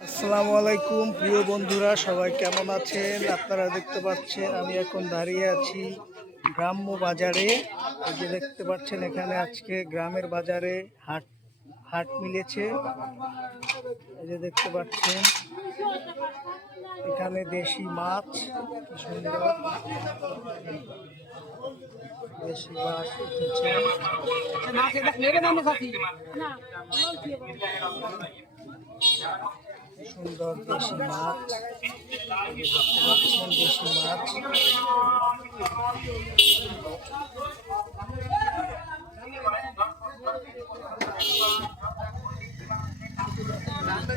আসসালামু আলাইকুম প্রিয় বন্ধুরা সবাই কেমন আছেন? আপনারা দেখতে পাচ্ছেন আমি এখন দাঁড়িয়ে আছি গ্রাম্য বাজারে। যে দেখতে পাচ্ছেন এখানে আজকে গ্রামের বাজারে হাট হাট মিলেছে। এই যে দেখতে পাচ্ছেন এখানে দেশি মাছ সুন্দর। দেশি মাছ উঠেছে সুন্দর দেশি মাছ? দেখতে পাচ্ছেন দেশি মাছ।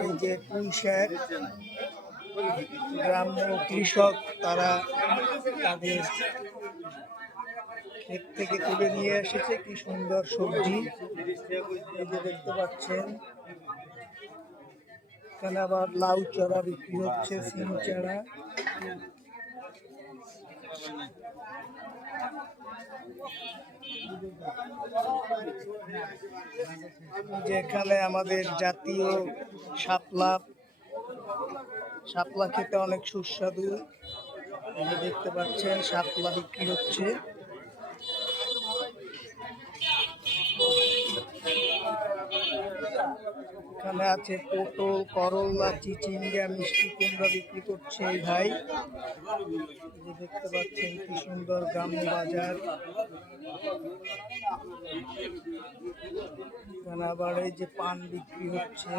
এই যে পুঁই শাক গ্রাম্য কৃষক তারা তাদের ক্ষেত থেকে তুলে নিয়ে এসেছে। কি সুন্দর সবজি। এই যে দেখতে পাচ্ছেন, এখানে আবার লাউ চারা বিক্রি হচ্ছে, সিম চারা যেখানে আমাদের জাতীয় শাপলা শাপলা খেতে অনেক সুস্বাদু। দেখতে পাচ্ছেন শাপলা বিক্রি হচ্ছে। এখানে আছে পটল, করলা, চিচিঙ্গা, মিষ্টি কুমড়া বিক্রি করছে এই ভাই। দেখতে পাচ্ছেন কি সুন্দর গ্রাম্য বাজার। এখানে আবার এই যে পান বিক্রি হচ্ছে।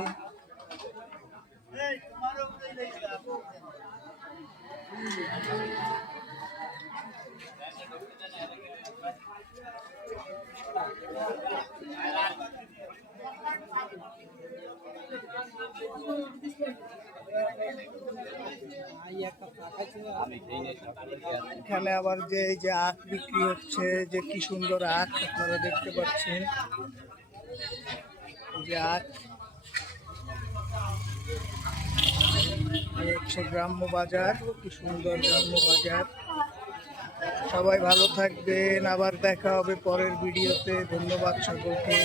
এখানে আবার যে এই যে আখ বিক্রি হচ্ছে, যে কি সুন্দর আখ, আপনারা দেখতে পাচ্ছেন। যে আখ। হচ্ছে গ্রাম্য বাজার, কি সুন্দর গ্রাম্য বাজার। সবাই ভালো থাকবেন, আবার দেখা হবে পরের ভিডিওতে। ধন্যবাদ সকলকে।